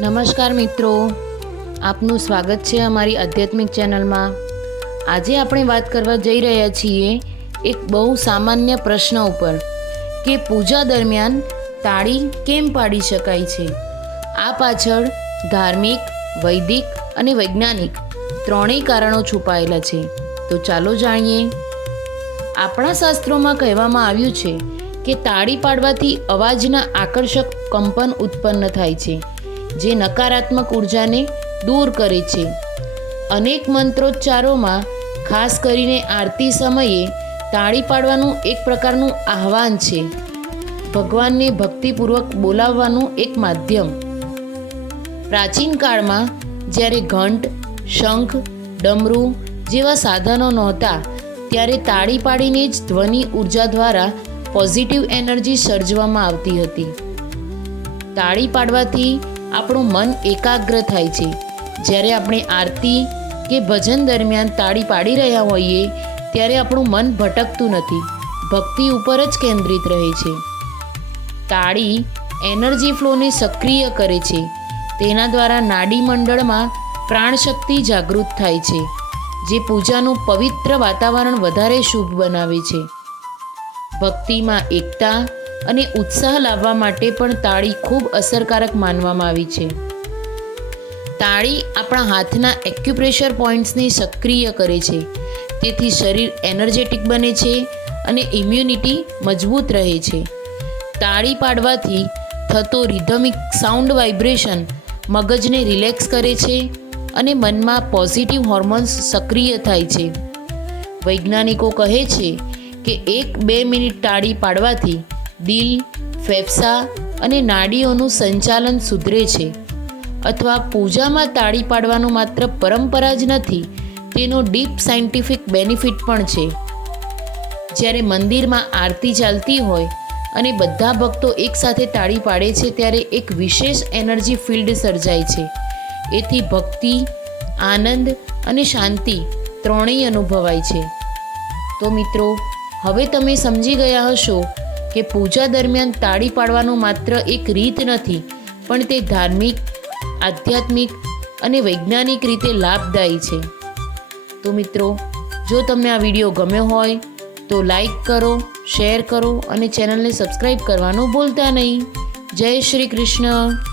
નમસ્કાર મિત્રો. આપનું સ્વાગત છે અમારી આધ્યાત્મિક ચેનલમાં. આજે આપણે વાત કરવા જઈ રહ્યા છીએ એક બહુ સામાન્ય પ્રશ્ન ઉપર કે પૂજા દરમિયાન તાળી કેમ પાડી શકાય છે? આ પાછળ ધાર્મિક, વૈદિક અને વૈજ્ઞાનિક ત્રણેય કારણો છુપાયેલા છે. તો ચાલો જાણીએ. આપણા શાસ્ત્રોમાં કહેવામાં આવ્યું છે કે તાળી પાડવાથી અવાજના આકર્ષક કંપન ઉત્પન્ન થાય છે. જે નકારાત્મક ઉર્જાને દૂર કરે છે. અનેક મંત્રોચ્ચારોમાં ખાસ કરીને આરતી સમયે તાળી પાડવાનું એક પ્રકારનું આહ્વાન છે. ભગવાનને ભક્તિપૂર્વક બોલાવવાનું એક માધ્યમ. પ્રાચીન કાળમાં જ્યારે ઘંટ, શંખ, ડમરૂ જેવા સાધનો નહોતા, ત્યારે તાળી પાડીને જ ધ્વનિ ઊર્જા દ્વારા પોઝિટિવ એનર્જી સર્જવામાં આવતી હતી. તાળી પાડવાથી આપણું મન એકાગ્ર થાય છે. જ્યારે આપણે આરતી કે ભજન દરમિયાન તાળી પાડી રહ્યા હોઈએ, ત્યારે આપણું મન ભટકતું નથી. ભક્તિ ઉપર જ કેન્દ્રિત રહે છે. તાળી એનર્જી ફ્લોને સક્રિય કરે છે. તેના દ્વારા નાડી મંડળમાં પ્રાણશક્તિ જાગૃત થાય છે, જે પૂજાનું પવિત્ર વાતાવરણ વધારે શુભ બનાવે છે. ભક્તિમાં એકતા અને ઉત્સાહ લાવવા માટે પણ તાળી ખૂબ અસરકારક માનવામાં આવી છે. તાળી આપણા હાથના એક્યુપ્રેશર પોઈન્ટ્સને સક્રિય કરે છે. તેથી શરીર એનર્જેટિક બને છે અને ઇમ્યુનિટી મજબૂત રહે છે. તાળી પાડવાથી થતો રિધમિક સાઉન્ડ વાઇબ્રેશન મગજને રિલેક્સ કરે છે અને મનમાં પોઝિટિવ હોર્મોન્સ સક્રિય થાય છે. વૈજ્ઞાનિકો કહે છે કે એક બે મિનિટ તાળી પાડવાથી દિલ ફેફસા અને નાડીઓનું સંચાલન સુધરે છે. અથવા પૂજામાં તાળી પાડવાનું માત્ર પરંપરા જ નથી, તેનો ડીપ સાયન્ટિફિક બેનિફિટ પણ છે. જ્યારે મંદિરમાં આરતી ચાલતી હોય અને બધા ભક્તો એકસાથે તાળી પાડે છે ત્યારે એક વિશેષ એનર્જી ફિલ્ડ સર્જાય છે. એથી ભક્તિ, આનંદ અને શાંતિ ત્રણેય અનુભવાય છે. તો મિત્રો, હવે તમે સમજી ગયા હશો કે પૂજા દરમિયાન તાળી પાડવાનું માત્ર એક રીત નથી, પણ તે ધાર્મિક, આધ્યાત્મિક અને વૈજ્ઞાનિક રીતે લાભદાયી છે. તો મિત્રો, જો તમને આ વીડિયો ગમ્યો હોય, તો લાઈક કરો, શેર કરો અને ચેનલને સબસ્ક્રાઈબ કરવાનું ભૂલતા નહીં. જય શ્રી કૃષ્ણ.